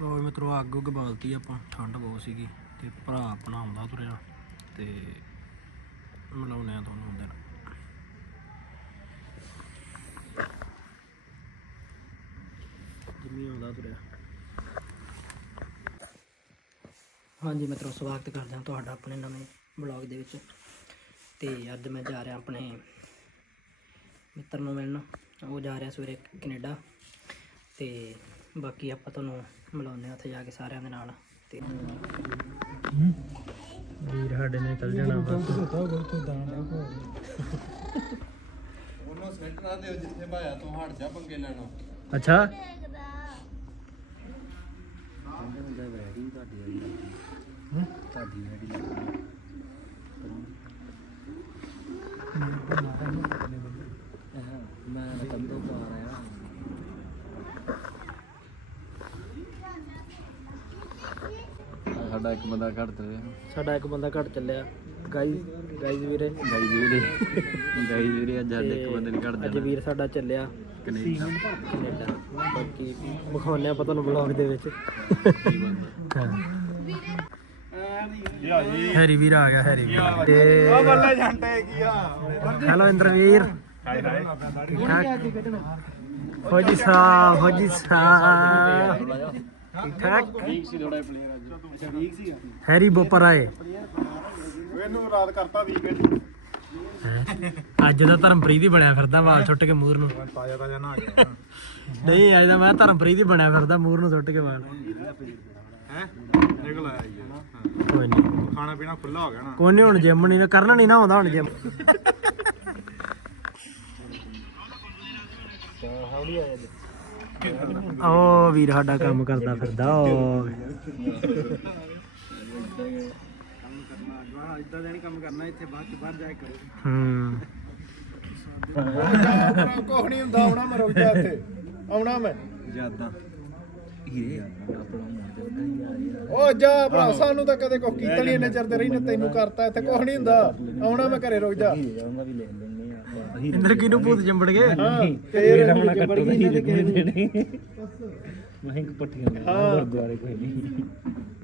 ਉਹ ਮਿੱਤਰੋ ਅੱਗ ਉੱਗ ਬਾਲਤੀ ਆਪਾਂ, ਠੰਡ ਬਹੁਤ ਸੀਗੀ ਤੇ ਭਰਾ ਆਪਣਾ ਆਉਂਦਾ ਤੁਰਿਆ ਤੇ ਮਿਲਾਉਣੇ ਆ ਤੁਹਾਨੂੰ ਉਹਦੇ ਜਿੰਮੀ ਆਉਂਦਾ ਤੁਰਿਆ ਹਾਂਜੀ ਮਿੱਤਰੋ, ਸਵਾਗਤ ਕਰਦੇ ਹਾਂ ਤੁਹਾਡਾ ਆਪਣੇ ਨਵੇਂ ਬਲੌਗ ਦੇ ਵਿੱਚ। ਤੇ ਅੱਜ ਮੈਂ ਜਾ ਰਿਹਾ ਆਪਣੇ ਮਿੱਤਰ ਨੂੰ ਮਿਲਣ। ਉਹ ਜਾ ਰਿਹਾ ਸਵੇਰੇ ਕੈਨੇਡਾ। ਤੇ ਬਾਕੀ ਆਪਾਂ ਤੁਹਾਨੂੰ ਮਿਲਾਉਂਦੇ ਹਾਂ ਉੱਥੇ ਜਾ ਕੇ ਸਾਰਿਆਂ ਦੇ ਨਾਲ ਤੇ ਵੀਰ ਸਾਡੇ ਨੇ ਚੱਲ ਜਾਣਾ ਉਹਨੂੰ ਸੈਂਟ ਨਾ ਦਿਓ ਜਿੱਥੇ ਭਾਇਆ ਤੂੰ ਹਟ ਜਾ ਪੰਗੇ ਲੈਣਾ। ਅੱਛਾ। ਮੈਂ ਕੰਦੋ ਪਾ ਸਾਡਾ ਇੱਕ ਬੰਦਾ ਘੜ ਤੇ ਸਾਡਾ ਇੱਕ ਬੰਦਾ ਘਟ ਚੱਲਿਆ। ਗਾਈ ਗਾਈਜ਼ ਵੀਰੇ। ਗਾਈ ਵੀਰੇ। ਗਾਈ ਵੀਰੇ ਅੱਜ ਸਾਡੇ ਇੱਕ ਬੰਦੇ ਨੇ ਘੜ ਅੱਜ ਵੀਰ ਸਾਡਾ ਚੱਲਿਆ। ਕੈਨੇਡਾ। ਕੈਨੇਡਾ। ਬਾਕੀ ਵਿਖਾਉਂਦੇ ਆਪਾਂ ਤੁਹਾਨੂੰ ਬਲੌਗ ਦੇ ਵਿੱਚ। ਹੈਰੀ ਵੀਰ ਆ ਗਿਆ ਹੈਰੀ ਵੀਰ। ਤੇ ਬੱਲੇ ਜੰਟੇ ਕੀ ਆ? ਹੈਲੋ ਇੰਦਰਵੀਰ ਹਾਈ ਹਾਈ ਫੌਜੀ ਸਾਹਿਬ ਫੌਜੀ ਸਾਹਿਬ। ਠੀਕ ਠਾਕ ਠੀਕ ਸੀ ਥੋੜਾ ਪਲੇਅਰ ਅੱਜ। ਅੱਛਾ ਠੀਕ ਸੀ ਹੈਰੀ ਬੋਪਰ ਆਏ। ਇਹਨੂੰ ਰਾਤ ਕਰਤਾ ਵੀਕਐਂਡ ਅੱਜ ਦਾ ਧਰਮਪ੍ਰੀਤ ਹੀ ਬਣਿਆ ਫਿਰਦਾ ਵਾਲ ਛੁੱਟ ਕੇ ਮੂਰ ਨੂੰ। ਤਾਜ਼ਾ ਤਾਜ਼ਾ ਨਾ ਗਿਆ ਨਹੀਂ ਅੱਜ ਦਾ ਮੈਂ ਧਰਮਪ੍ਰੀਤ ਹੀ ਬਣਿਆ ਫਿਰਦਾ ਮੂਰ ਨੂੰ ਸੁੱਟ ਕੇ ਵਾਲ ਹੈ? ਨਿਕਲ ਆਇਆ ਕੋਈ ਨਹੀਂ। ਖਾਣਾ ਪੀਣਾ ਖੁੱਲਾ ਹੋ ਗਿਆ ਨਾ। ਕੋਈ ਨਹੀਂ ਹੁਣ ਜਿਮ ਨਹੀਂ ਨਾ ਕਰਨਾ ਨਹੀਂ ਨਾ ਆਉਂਦਾ ਹੁਣ ਜਿਮ ਓ ਵੀਰ ਸਾਡਾ ਕੰਮ ਕਰਦਾ ਫਿਰਦਾ ਓ ਇਦਾਂ ਦਾ ਨਹੀਂ ਕੰਮ ਕਰਨਾ ਇੱਥੇ ਬਾਅਦ ਚ ਬਾਹਰ ਜਾ ਕੇ ਕਰੋ ਹੂੰ। ਕੁਝ ਨਹੀਂ ਹੁੰਦਾ ਆਉਣਾ ਮੈਂ ਰੁਕ ਜਾ ਇੱਥੇ ਆਉਣਾ ਮੈਂ ਜ਼ਿਆਦਾ ਇਹ ਓ ਜਾ ਭਰਾ, ਸਾਨੂੰ ਤਾਂ ਕਦੇ ਕੁਝ ਕੀਤਾ ਨਹੀਂ ਇੰਨੇ ਚਿਰ ਤੇ ਰਹੀ ਨਾ ਤੈਨੂੰ ਕਰਤਾ, ਇੱਥੇ ਕੁਝ ਨਹੀਂ ਹੁੰਦਾ। ਆਉਣਾ ਮੈਂ ਘਰੇ ਰੁਕ ਜਾ। ਇੰਦਰ ਕਿਨੂੰ ਭੂਤ ਚੰਬੜ ਗਏ? ਹਾਂ ਫੇਰ ਹੁਣ ਕੱਟੋ ਨਹੀਂ ਦੇਣੇ? ਮਹਿੰਗ ਪੱਟੀਆਂ ਹਾਂ। ਗੁਰਦੁਆਰੇ ਕੋਈ ਨਹੀਂ।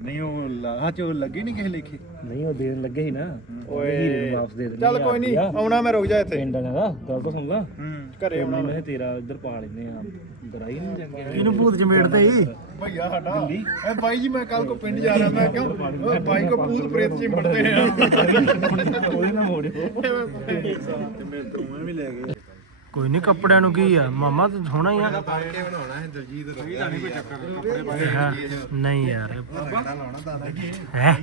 ਨਹੀਂ ਉਹ ਹਾਂ ਚ ਲੱਗੀ ਨਹੀਂ ਕਿਸੇ ਲੇਖੇ? ਨਹੀਂ ਉਹ ਦੇਣ ਲੱਗੇ ਸੀ ਨਾ। ਓਏ ਵਾਪਸ ਦੇ ਦੇਣੀ। ਚੱਲ ਕੋਈ ਨਹੀਂ ਆਉਣਾ ਮੈਂ ਰੁਕ ਜਾ ਇੱਥੇ। ਪਿੰਡ ਵਾਲਿਆਂ ਦਾ ਗੱਲ ਤਾਂ ਸੁਣ ਲਾ। ਹੂੰ ਘਰੇ ਆਉਣਾ ਮੈਂ ਮੈਂ। ਤੇਰਾ ਇੱਧਰ ਪਾ ਲੈਨੇ ਆ ਦਰਾਈ ਨਹੀਂ ਚੰਗੇ ਇਹਨੂੰ ਭੂਤ ਚਮੇੜਦੇ ਹੀ ਭਈਆ ਸਾਡਾ। ਐ ਬਾਈ ਜੀ ਮੈਂ ਕੱਲ ਕੋ ਪਿੰਡ ਜਾ ਰਿਹਾ ਮੈਂ ਕਿਉਂ ਓਏ ਬਾਈ ਕੋ ਪੂਤ ਪ੍ਰੇਤ ਚਿੰਬੜਦੇ ਆ। ਉਹਦੇ ਨਾਲ ਮੋੜਿਓ। ਤੇ ਮੈਂ ਤੂੰ ਵੀ ਲੈ ਗਏ। ਕੋਈ ਨਹੀਂ ਕੱਪੜਿਆਂ ਨੂੰ ਕੀ ਆ? ਮਾਮਾ ਤੇ ਸੋਹਣਾ ਹੀ ਆ। ਬਣ ਕੇ ਬਣਾਉਣਾ ਹੈ ਦਲਜੀਤ ਦਾ ਨਹੀਂ ਕੋਈ ਚੱਕਰ ਕੱਪੜੇ ਹਾਂ, ਨਹੀਂ ਯਾਰ। ਲਾਉਣਾ ਤਾਂ ਹੈ?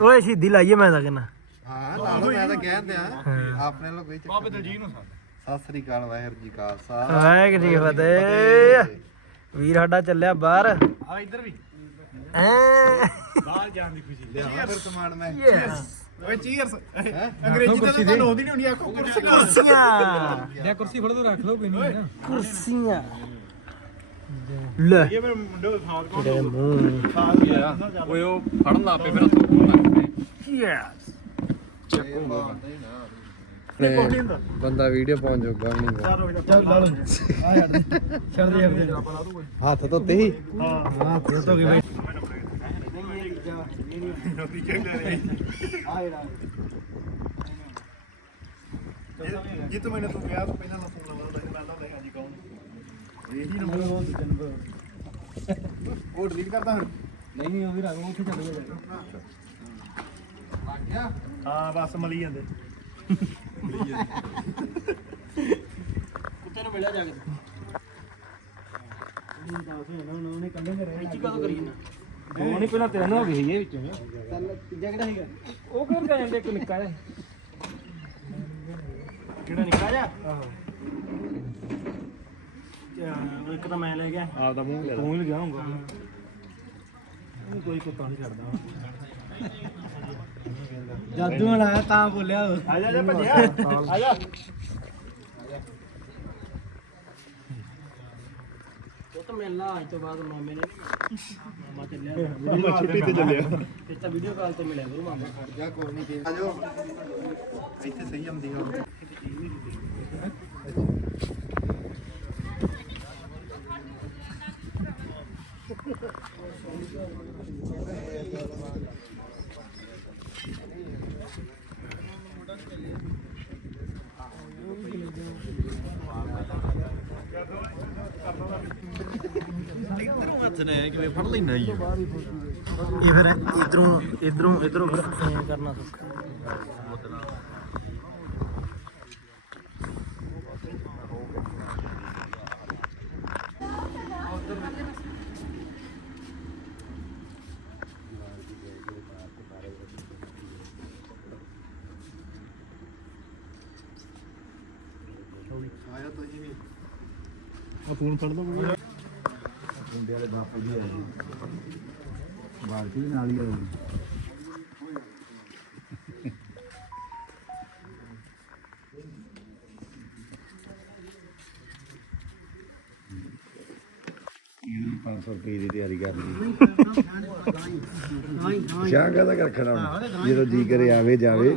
ਓਏ ਸਿੱਧੀ ਲਾਈਏ ਮੈਂ ਤਾਂ ਕਹਿੰਦਾ। ਹਾਂ ਲਾ ਲਓ ਮੈਂ ਤਾਂ ਕਹਿ ਦਿਆਂ। ਆਪਣੇ ਲੋ ਕੋਈ ਚੱਕਰ ਬਾਬੇ ਦਲਜੀਤ ਨੂੰ ਸਤਿ ਸ੍ਰੀ ਅਕਾਲ ਵਾਹਿਗੁਰੂ ਜੀ ਕਾ ਖਾਲਸਾ। ਵਾਹਿਗੁਰੂ ਜੀ ਕੀ ਫਤਿਹ। ਵੀਰ ਸਾਡਾ ਚੱਲਿਆ ਬਾਹਰ। ਆ ਇੱਧਰ ਵੀ। ਐ ਬਾਹਰ ਜਾਣ ਦੀ ਖੁਸ਼ੀ। ਲਿਆ ਫਿਰ ਸਮਾਨ ਮੈਂ। ਯੈਸ ਓਏ ਚੀਅਰਸ ਅੰਗਰੇਜ਼ੀ ਤਾਂ ਤੁਹਾਨੂੰ ਆਉਂਦੀ ਨਹੀਂ ਹੁੰਦੀ ਆਖੋ ਕੁਰਸੀ। ਕੁਰਸੀਆਂ। ਲੈ ਕੁਰਸੀ ਫੜ ਦੋ ਰੱਖ ਲਓ ਕੋਈ ਨਹੀਂ ਕੁਰਸੀਆਂ। ਲੈ। ਇਹ ਮੇਰੇ ਮੁੰਡੇ ਦੇ ਸਾਥ ਕੋਲ ਸਾਥ ਓਏ ਉਹ ਫੜਨ ਲੱਗ ਪਏ ਫਿਰ ਥੋੜਾ ਲੱਗਦੇ ਯੈਸ ਬੰਦਾ। ਵੀਡੀਓ ਪਾਉਣ ਜੋਗਾ ਨਹੀਂ ਚੱਲ ਲਾ ਲਓ ਛੱਡ ਦੇ ਛੱਡ ਦੇ ਹੱਥ ਧੋਤੇ ਹੀ। ਹਾਂ ਫਿਰ ਤੋਂ ਕੀ ਬਈ ਜੀ ਤੂੰ ਮੈਨੂੰ ਤੂੰ ਕਿਹਾ ਤੂੰ ਪਹਿਲਾਂ ਨਾ ਫੋਨ ਲਾਉਂਦਾ ਸੀ ਮੈਂ ਤਾਂ ਹਾਂਜੀ ਕੌਣ? ਇਹੀ ਨੰਬਰ ਉਹ ਡਿਲੀਟ ਕਰਦਾ ਹੁਣ? ਨਹੀਂ ਉਹ ਵੀ ਰੰਗ ਉੱਥੇ ਚੱਲ ਗਿਆ ਲੱਗ ਗਿਆ? ਹਾਂ ਬਸ ਮਲੀ ਜਾਂਦੇ। ਕੁੱਤੇ ਨੂੰ ਮਿਲਿਆ ਜਾ ਕੇ। ਉਹਨੇ ਕੰਡੇ ਤੇ ਰਹਿ ਕਦੋਂ ਕਰੀ ਨਾ ਉਹ ਨਹੀਂ ਪਹਿਲਾਂ ਤੇਰਾ ਨਾ ਹੋ ਗਈ ਇਹ ਵਿੱਚੋਂ। ਚੱਲ ਤੀਜਾ ਕਿਹੜਾ ਹੈਗਾ ਉਹ ਜਾਂਦੇ ਇੱਕ ਨਿੱਕਾ ਜਿਹਾ? ਕਿਹੜਾ ਨਿਕਾ ਜਾ ਆਹੋ। ਉਹ ਇੱਕ ਤਾਂ ਮੈਂ ਲੈ ਗਿਆ। ਆਪਦਾ ਮੂੰਹ ਲੈ ਤੂੰ ਹੀ ਗਿਆ ਹੋਊਗਾ। ਉਹ ਕੋਈ ਕੁੱਤਾ ਨਹੀਂ ਛੱਡਦਾ। ਜਾਦੂ ਨਾਲ ਆਇਆ ਤਾਂ ਬੋਲਿਆ ਆ ਜਾ ਜਾ ਭੱਜਿਆ। ਆ ਜਾ। ਉਹ ਤਾਂ ਮਿਲਣਾ ਅੱਜ ਤੋਂ ਬਾਅਦ ਮਾਮੇ ਨੇ। ਚੱਲਿਆ ਮਾਮਾ ਛੁੱਟੀ ਤੇ ਚੱਲਿਆ ਫਿਰ ਤਾਂ ਵੀਡੀਓ ਕਾਲ ਤੇ ਮਿਲਿਆ ਗੁਰੂ ਮਾਮਾ। ਜਾ ਕੋਈ ਨਹੀਂ ਆ ਜਾਓ। ਇੱਥੇ ਸਹੀ ਆਉਂਦੀ ਆ ਕਿਵੇਂ ਫੜ ਲੈਣਾ ਹੀ ਇਹ ਫਿਰ ਇਧਰੋਂ ਇਧਰੋਂ ਇਧਰੋਂ ਫਿਰ। ਐਂ ਕਰਨਾ ਸੌਖਾ। ਆਇਆ ਤਾਂ ਜੀ ਆ ਫੋਨ ਫੜ ਲਓ। ਮੁੰਡੇ ਵਾਲੇ ਬਾਪੂ ਜੀ ਆਏ ਜੀ। ਬਾਲਟੀ ਵੀ ਨਾਲ ਹੀ ਆਈ ਇਹਨੂੰ 500 ਰੁਪਏ ਦੀ ਤਿਆਰੀ ਕਰ ਲਈ। ਕਰ ਖੜਾ ਜਦੋਂ ਜੀ ਕਰੇ ਆਵੇ ਜਾਵੇ।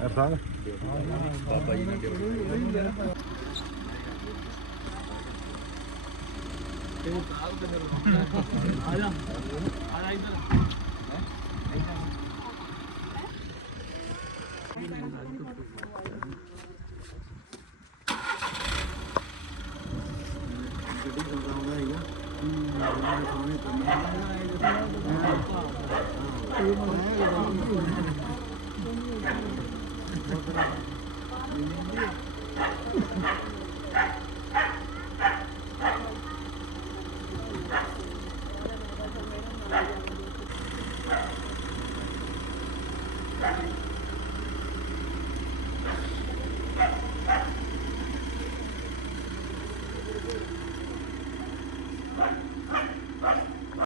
ਐਸਾ ਬਾਬਾ ਜੀ ਨੇ ਕਿਹਾ ਆ ਜਾ। ਆ ਜਾ ਇਧਰ ਇਹ Mm-hmm.